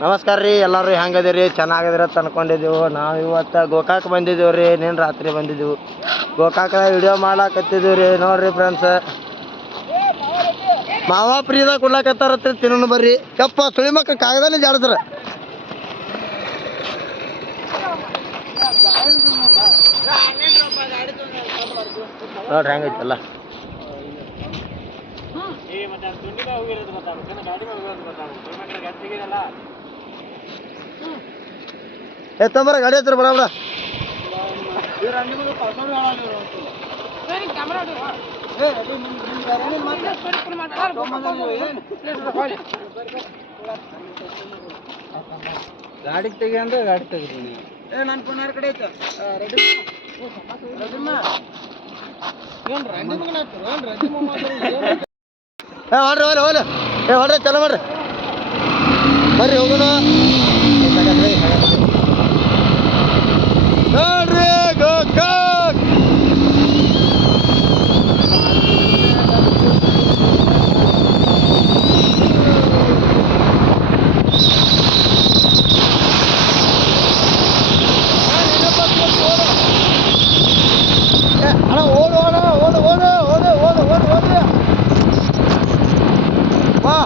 ನಮಸ್ಕಾರ ರೀ ಎಲ್ಲರೂ ಹೆಂಗದಿರಿ ಚೆನ್ನಾಗದಿರ ಅನ್ಕೊಂಡಿದ್ದೀವಿ. ನಾವು ಇವತ್ತು ಗೋಕಾಕ್ ಬಂದಿದ್ದೀವಿ ರೀ. ನೀನು ರಾತ್ರಿ ಬಂದಿದ್ದೀವಿ ಗೋಕಾಕ ವಿಡಿಯೋ ಮಾಡ್ಲಾಕತ್ತಿದ್ದೀವಿ ರೀ. ನೋಡ್ರಿ ಫ್ರೆಂಡ್ಸ್ ಮಾವ ಫ್ರೀದಾಗ ಕೊಡ್ಲಾಕತ್ತಾರತ್ರಿ ತಿನ್ನೋಣ ಬರ್ರಿ. ಕಪ್ಪ ಸುಳಿ ಮಕ್ಕ ಕಾಗದಲ್ಲಿ ಜಾಡದ್ರ ನೋಡ್ರಿ ಹೆಂಗೈತಲ್ಲ. ತೊಂಬರ ಗಾಡಿ ಹತ್ರ ಬಡ ಬಡ ಗಾಡಿ ತೆಗಿ ಅಂದ್ರೆ ಗಾಡಿ ತೆಗಿತೀನಿ. ನನ್ನ ಪುಣ್ಯಾರ ಕಡೆ ಐತೆ ಹೊಡ್ರಿ ಹೋಗ್ಲಿ ಹೋಗ್ಲಿ ಹೊಡ್ರಿ ಚಲೋ ಮಾಡ್ರಿ ಬರ್ರಿ ಹೋಗೋಣ. ನೋಡ್ರಿ ಗೋಕಾಕ್ ಅಣ್ಣ ಓಡು ಓಡ ಓಡು ಓಡು ಓಡು ಓಡು ಓಡು ಓಡ್ರಿ ವಾ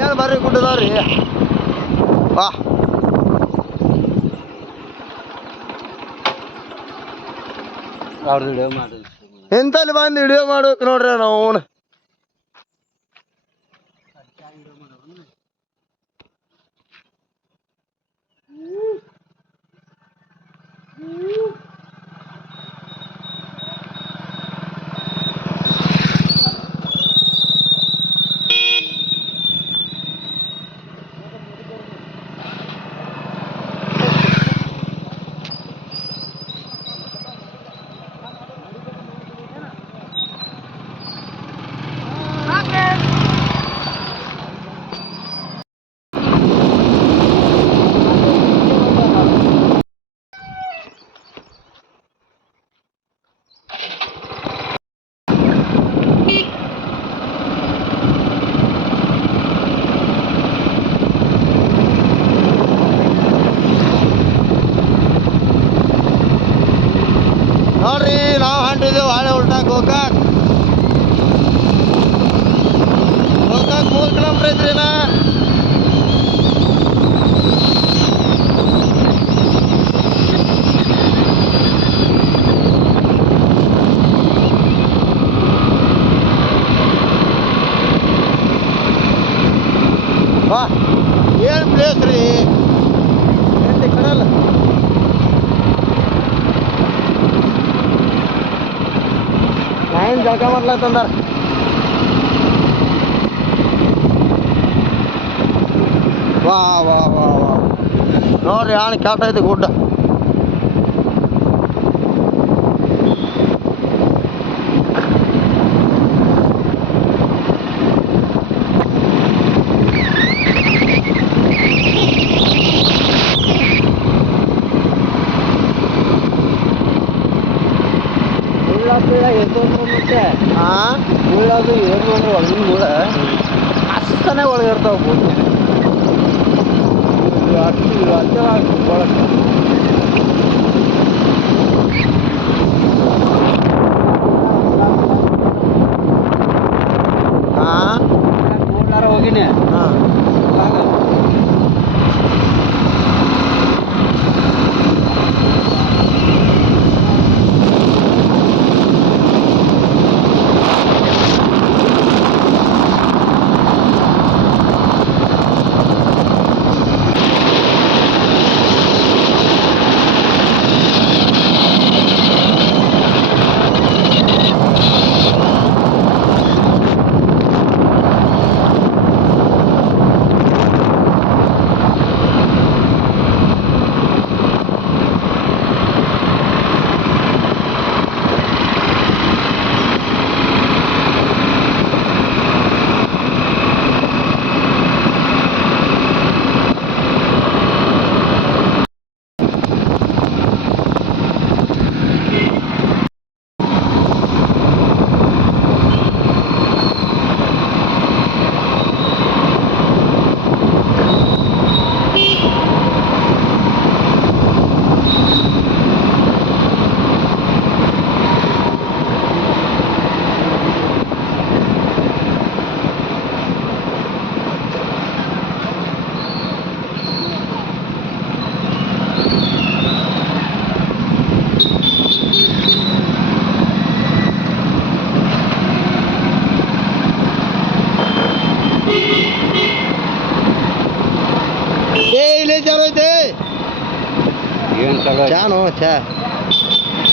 ಏನು ಬರ್ರಿ ಗುಡ್ಡದವ್ರಿ ವಾ. ಅವ್ರದ್ದು ವಿಡಿಯೋ ಮಾಡಿ ಎಂತಲ್ಲಿ ಬಂದು ವಿಡಿಯೋ ಮಾಡ್ಬೇಕು ನೋಡ್ರಿ ನಾವು. ನೋಡ್ರಿ ನಾವು ಹೊಂಟಿದ್ದೇವೆ ಹಳೆ ಉಲ್ಟಾ ಗೋಕಾಕ್. ಗೋಕಾಕ್ 3 ಕಿಲೋಮೀಟರ್ ಐತ್ರಿ ನಾ. ವಾ ಏನು ಪ್ಲೇಸ್ ರೀ ಎಲ್ಲಿ ಕಡಲ್ಲ. ನಾಯಿನ ಜಳಕ ಮಾಡ್ಲತ್ತಂದಾರ. ವಾ ವಾ ವಾ ವಾ ನೋಡ್ರಿ ಯಾಣ ಕೆಟ್ಟ ಐತಿ ಗುಡ್ಡ. ಬೀಳೋದು ಏನು ಅಂದ್ರೆ ಒಳಗಿನ ಕೂಡ ಅಷ್ಟನೇ ಒಳಗಿರ್ತಾವೆ ಬೋದು ಅಷ್ಟೇ ಒಳಗೆ. ಹೋಗಿನಿ ಚಾನು ಚಾ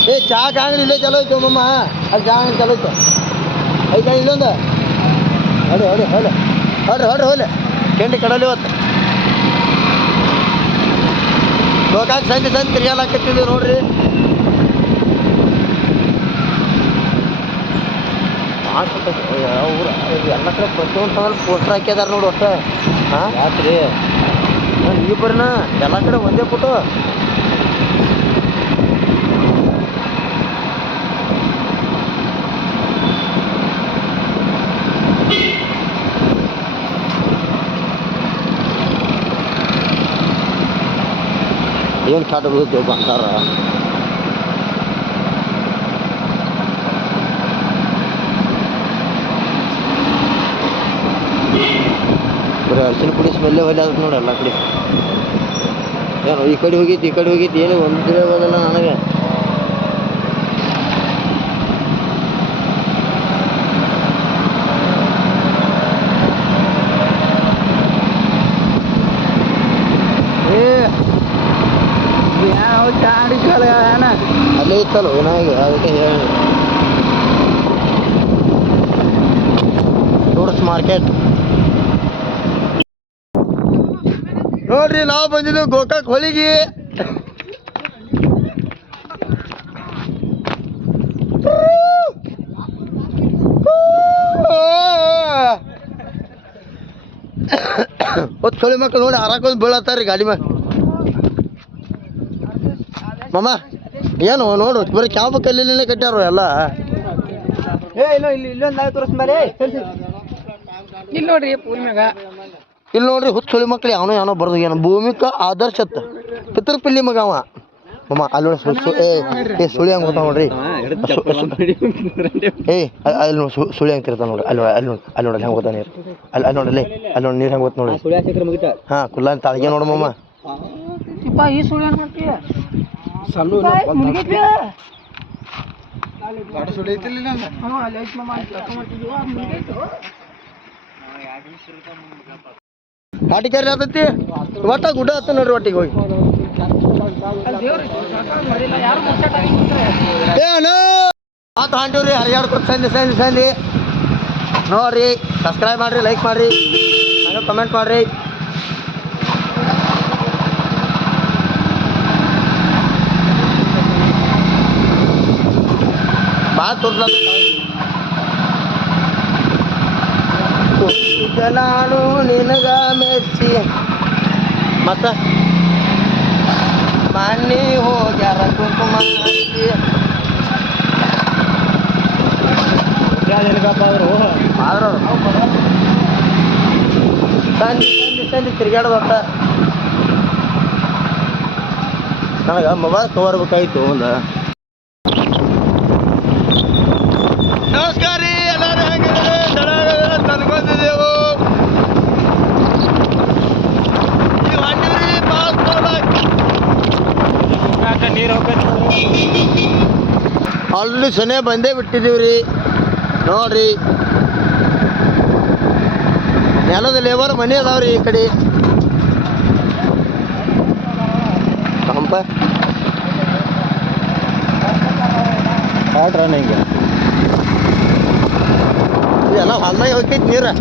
ಏ ಚಾ ಕಾಂಗ್ರಿ ಇಲ್ಲೇ ಚಲೋ ಐತೆ ಮಮ್ಮ ಅಲ್ಲಿ ಚಾ ಅಂಗಡಿ ಚಲೋ ಐತೆ ಐತೆ ಇಲ್ಲೊಂದು ಹೊಡೆ ಹೊಡೆ ಹೊಲೆ ಹೊಡ್ರಿ ಹೊಡ್ರಿ ಹೊಲೆ ಕೆಂಡಿ ಕಡಲಿ ಇವತ್ತು ಗೋಕಾಕ್ ಸಂಜೆ ಸಂಜೆ ತಿರ್ಗಾಲಾಕತ್ತಿದ್ವಿ ನೋಡ್ರಿ ಊರ ಎಲ್ಲ ಕಡೆ ಪ್ರತಿಯೊಂದು ಸಲ ಪೋಸ್ಟರ್ ಹಾಕ್ಯದಾರ ನೋಡಿ ಒಟ್ಟು ಹಾಂ ಯಾಕ್ರಿ ನೀವು ಬರ್ನ ಎಲ್ಲ ಕಡೆ ಒಂದೇ ಫೋಟೋ ಏನು ಕಾಟ ಬೀಳ್ತೇವೆ ಬಂಗಾರ ಬರೀ ಅರ್ಶಿನ ಪುಡಿ ಸ್ಮೆಲ್ಲೇ ಹೊಲೆ ಆಗುತ್ತೆ ನೋಡಿ ಎಲ್ಲ ಕಡೆ ಏನು ಈ ಕಡೆ ಹೋಗೈತಿ ಏನು ಒಂದು ತಿಳಿಯೋದಲ್ಲ ನನಗೆ ಅಲ್ಲೇ ಇತ್ತಲ್ಲ ವಿನಾಯಕ ಅದಕ್ಕೆ ಹೇಳಿ ಟೂರಿಸ್ಟ್ ಮಾರ್ಕೆಟ್ ನೋಡ್ರಿ ನಾವು ಬಂದಿದ್ದೀವಿ ಗೋಕಾಕ್ ಹೊಳಿಗೆ ಹೊತ್ತು ಹೊಳಿ ಮಕ್ಕಳು ನೋಡಿ ಆರಾಕೊಂದು ಬೀಳತ್ತಾರ ರೀ ಗಾಡಿ ಮ್ಯಾಗ ಮಮ್ಮ ಏನು ನೋಡು ಬರೀ ಕ್ಯಾಂಪ್ ಕಲ್ಲಿನೇ ಕಟ್ಟ್ಯಾರ ಎಲ್ಲ ಇಲ್ಲಿ ನೋಡ್ರಿ ಪೂಲ್ ಮ್ಯಾಗ ಇಲ್ಲಿ ನೋಡ್ರಿ ಹುಚ್ಚುಳಿ ಮಕ್ಳು ಏನೋ ಬರ್ದು ಏನೋ ಭೂಮಿಕ ಆದರ್ಶತ್ ಪಿತೃಪಿಲ್ಲಿ ಮಗ ಅವ ಮಮ್ಮ ಅಲ್ಲಿ ನೋಡಿ ಏ ಸುಳಿ ಹಂಗೆ ಗೊತ್ತಾವ ನೋಡ್ರಿ ಅಲ್ಲಿ ನೋಡಿ ಸುಳಿ ಹಂಗೆ ತಿರ್ತಾವ ನೋಡ್ರಿ ಅಲ್ಲಿ ನೋಡಿ ಹೆಂಗೆ ಗೊತ್ತಾ ನೀರು ಅಲ್ಲಿ ನೋಡಲಿ ಅಲ್ಲಿ ನೋಡಿ ನೀರು ಹೆಂಗೆ ಗೊತ್ತ ನೋಡಿ ಹಾಂ ಕುಲ್ಲ ತಾಳಿಗೆ ನೋಡು ಮಮ್ಮ ಈ ಸುಳಿ ಮಾಡ್ತೀಯ ಘಾಟಿ ಕರಿ ಆತತಿ ಒಟ್ಟ ಗುಡ್ಡ ಹತ್ತ ನೋಡ್ರಿ ಒಟ್ಟಿಗೆ ಹೋಗಿ ಏನು ಮಾತು ಹಾಂಟಿವ್ರಿ ಹರಿಯಾಡ್ಕೊತ ಸಂಧಿ ನೋಡ್ರಿ ಸಬ್ಸ್ಕ್ರೈಬ್ ಮಾಡಿರಿ ಲೈಕ್ ಮಾಡಿರಿ ನಾನು ಕಮೆಂಟ್ ಮಾಡಿರಿ ಭಾಳ ನಾನು ನಿನಗ ಮೆಚ್ಚಿ ಮತ್ತ ಮಣ್ಣಿ ಹೋಗ್ಯಾರ ಕುಂಕುಮ ಆದ್ರು ಸಂಜೆ ತಿರ್ಗಾಡೋದು ಒಟ್ಟ ನನಗೆ ಮೊಬೈಲ್ ತಗೋರ್ಬೇಕಾಯ್ತು ಒಂದು ನಮಸ್ಕಾರ ರೀ ಎಲ್ಲರೂ ಹೆಂಗಿದ್ರೆ ತಂದ್ಕೊಂಡಿದ್ದೆವು ನೀವು ಹೊಂಟಿವ್ರಿ ನೀರು ಆಲ್ರೆಡಿ ಸೊನೆ ಬಂದೇ ಬಿಟ್ಟಿದ್ದೀವಿ ರೀ ನೋಡ್ರಿ ನೆಲದ ಲೇಬರ್ ಮನೆ ಅದಾವ್ರಿ ಈ ಕಡೆ ಕಂಪ ಹಿಂಗೆ ಎಲ್ಲ ಹೊಲ್ದಾಗ ಹೋಗ್ತೈತಿ ನೀರು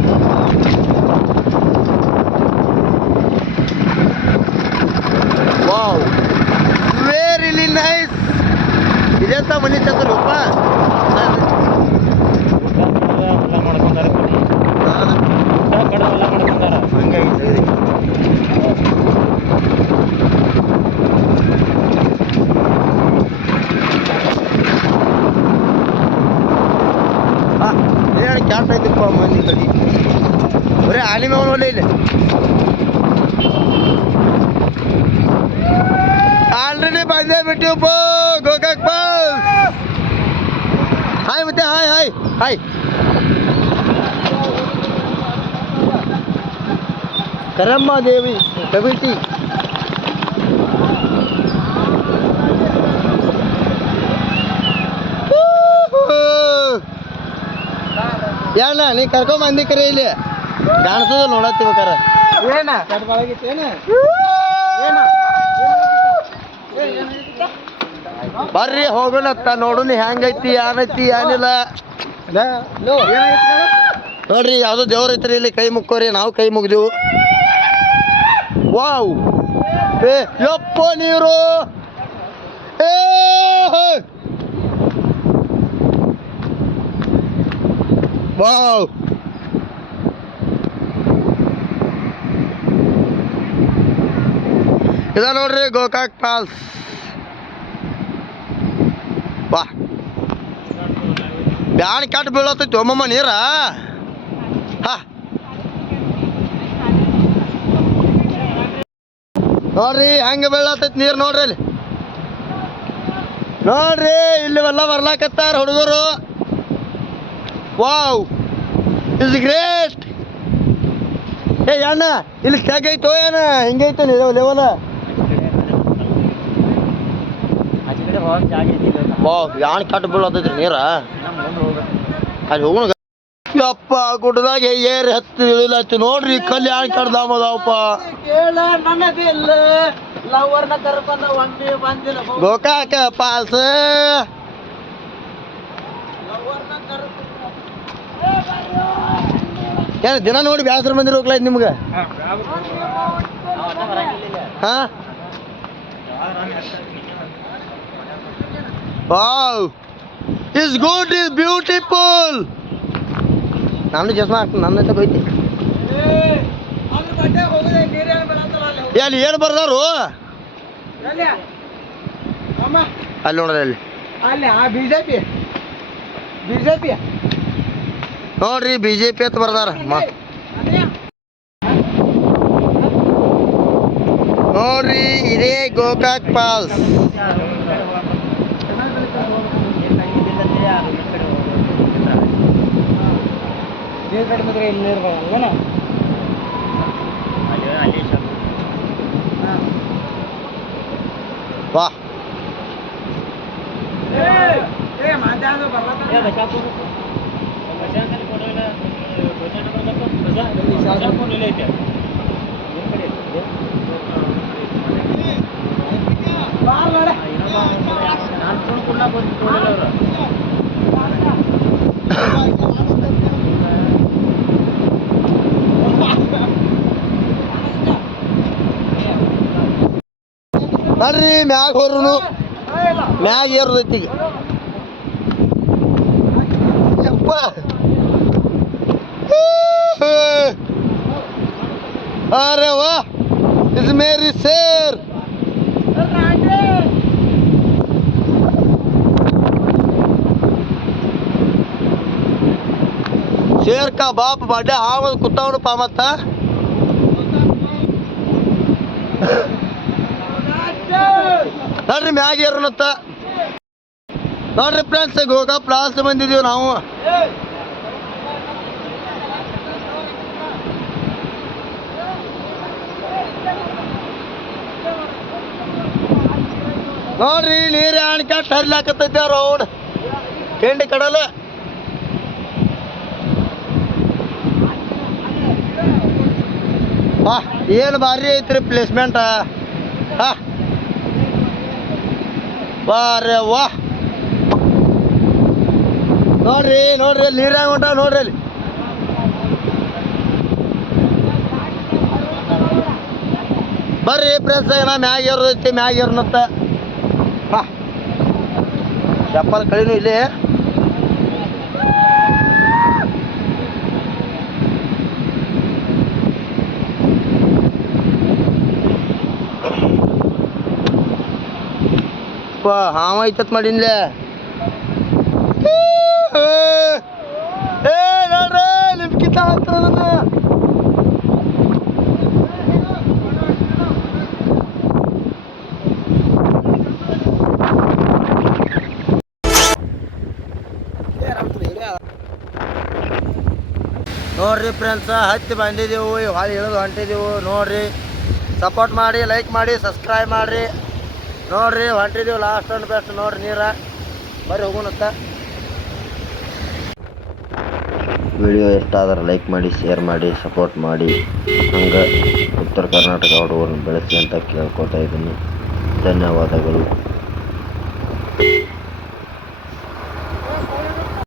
ವಾವ್ ವೆರಿ ನೈಸ್ ಇದೆಂತ ಮನೆ ಚಂದ್ರಪ್ಪ ಹಂಗಾಗಿ ಏನು ಕ್ಯಾಟ್ ಐತಿಪ್ಪ ಮಂದಿ ಕಡೆ ಬರೀ ಆಲಿ ಮೇವನ ಒಲೆ ಇಲ್ಲಿ ಆಲ್ರೆಡಿ ಬಂದೇ ಬಿಟ್ಟಿವಪ್ಪ ಗೋಕಾಕ್ ಬಸ್ ಹಾಯ್ ಮತ್ತೆ ಹಾಯ್ ಕರಮ್ಮ ದೇವಿ ಕವಿಟಿ ಯಾಣ ನೀ ಕರ್ಕೊಂಬಂದಿ ಕರೆ ಇಲ್ಲಿ ಕಾಣಿಸೋದು ನೋಡತ್ತೀವಿ ಕರ ಬರ್ರಿ ಹೋಗೋಣತ್ತ ನೋಡುನಿ ಹೆಂಗೈತಿ ಏನೈತಿ ಏನಿಲ್ಲ ನೋಡ್ರಿ ಯಾವ್ದೋ ದೇವ್ರ ಐತ್ರಿ ಇಲ್ಲಿ ಕೈ ಮುಕ್ಕೋರಿ ನಾವು ಕೈ ಮುಗ್ದೆವು ವಾವ್ ಏ ಯಪ್ಪ ನೀರು ಏ ವಾವ್ ಇದ ನೋಡ್ರಿ ಗೋಕಾಕ್ ಫಾಲ್ಸ್ ವಾ ಬ್ಯಾಣ್ ಕಟ್ ಬೀಳತೈತಿ ಒಮ್ಮಮ್ಮ ನೀರ ಹಾ ನೋಡ್ರಿ ಹೆಂಗ ಬೀಳತೈತಿ ನೀರು ನೋಡ್ರಿ ಅಲ್ಲಿ ನೋಡ್ರಿ ಇಲ್ಲಿ ಎಲ್ಲ ಬರ್ಲಾಕತ್ತಾರ ಹುಡುಗರು ವಾವ್ ಇಸ್ ಗ್ರೇಟ್ ಏ ಅಣ್ಣ ಇಲ್ಲಿ ತೆಗೈತೋ ಏನ ಹಿಂಗೈತೆ ಲೆವಲ ವಾವ್ ಯಾಣ ಕಟ್ ಬೀಳತೈತ್ರಿ ನೀರ ಅಲ್ಲಿ ಹೋಗೋಣ ಯಪ್ಪ ಗುಡ್ಡದಾಗ ಏರ್ ಹತ್ತಿ ಇಳಿಲತ್ತಿ ನೋಡ್ರಿ ಕಲ್ಲಿ ಯಾಣ ಕಡ್ದಾಮದವಪ್ಪ ಗೋಕಾಕ ಪಾಲ್ಸ್ ಏನ ದಿನ ನೋಡಿ ಬ್ಯಾಸರ ಮಂದಿರ ಹೋಗ್ಲಾಯ್ತು ನಿಮ್ಗೆ ಹಾ wow is good is beautiful ನಾನು ಚಸ್ಮಾ ಹಾಕ್ತೀನಿ ನನ್ನ ತಗೋಯ್ತಿ ಅಲ್ಲಿ ಏನು ಬರ್ದಾರು ಅಲ್ಲಿ ನೋಡ್ರಿ ಅಲ್ಲಿ ಬಿಜೆಪಿ ನೋಡ್ರಿ ಬಿಜೆಪಿ ಅಂತ ಬರ್ದಾರ ನೋಡ್ರಿ ಇದೇ ಗೋಕಾಕ್ ಫಾಲ್ಸ್ ವಾ ನೋಡ್ರಿ ಮ್ಯಾಗ ಹೋರು ಮ್ಯಾಗ ಏರ್ದೈತಿ ಈಗ ಯಪ್ಪ ಅರೆ ವಾ ಇಸ್ ಮೇರಿ ಸೇರ್ शेर का बाप बड़े हाव कुत्ता पामತ್ತ ನೋಡ್ರಿ ಮ್ಯಾಗ ಏರೋಣತ್ತ ನೋಡ್ರಿ ಫ್ರೆಂಡ್ಸ್ ಗೋಕಾ ಪ್ಲಾಸ್ ಬಂದಿದೀವಿ ನಾವು ನೋಡ್ರಿ ನೀರು ಅಣಕಟ್ಟು ಹರಿಲಾಕತ್ತೈತೆ ರೋಡ್ ಕೆಂಡಿ ಕಡಲ ವಾ ಏನು ಭಾರಿ ಐತ್ರಿ ಪ್ಲೇಸ್ಮೆಂಟ್ ಹಾ ವಾರೆ ವಾ ನೋಡ್ರಿ ನೋಡ್ರಿ ಅಲ್ಲಿ ನೀರಾಗ ಹೊಂಟ ನೋಡ್ರಿ ಅಲ್ಲಿ ಬರ್ರಿ ಫ್ರೆಂಡ್ಸ್ ನಾ ಮ್ಯಾಗ ಏರೋದೈತಿ ಮ್ಯಾಗ ಏರ್ನತ್ತ ಹಾ ಚಪ್ಪಲ್ ಕಳಿನೂ ಇಲ್ಲಿ ಹಾವ ಐತತ್ ಮಾಡಿನ್ಲೆ ಏ ನೋಡ್ರಿ ನಿಮ್ಗಿಂತ ಆಗ್ತದನ್ನ ನೋಡ್ರಿ ಫ್ರೆಂಡ್ಸ್ ಹತ್ತಿ ಬಂದಿದ್ದೆವು ಹೊಳಿ ಇಳಿದು ಹೊಂಟಿದ್ದೆವು ನೋಡ್ರಿ ಸಪೋರ್ಟ್ ಮಾಡಿ ಲೈಕ್ ಮಾಡಿ ಸಬ್ಸ್ಕ್ರೈಬ್ ಮಾಡಿರಿ ನೋಡ್ರಿ ಹೊಂಟಿದ್ದೀವಿ ಲಾಸ್ಟ್ ಅಂಡ್ ಬೆಸ್ಟ್ ನೋಡ್ರಿ ನೀರ ಬರ್ರಿ ಹೋಗೋಣತ್ತ ವಿಡಿಯೋ ಎಷ್ಟಾದ್ರೆ ಲೈಕ್ ಮಾಡಿ ಶೇರ್ ಮಾಡಿ ಸಪೋರ್ಟ್ ಮಾಡಿ ಹಂಗೆ ಉತ್ತರ ಕರ್ನಾಟಕ ಹುಡುಗರನ್ನ ಬೆಳೆಸಿ ಅಂತ ಕೇಳ್ಕೊತಾ ಇದ್ದೀನಿ ಧನ್ಯವಾದಗಳು.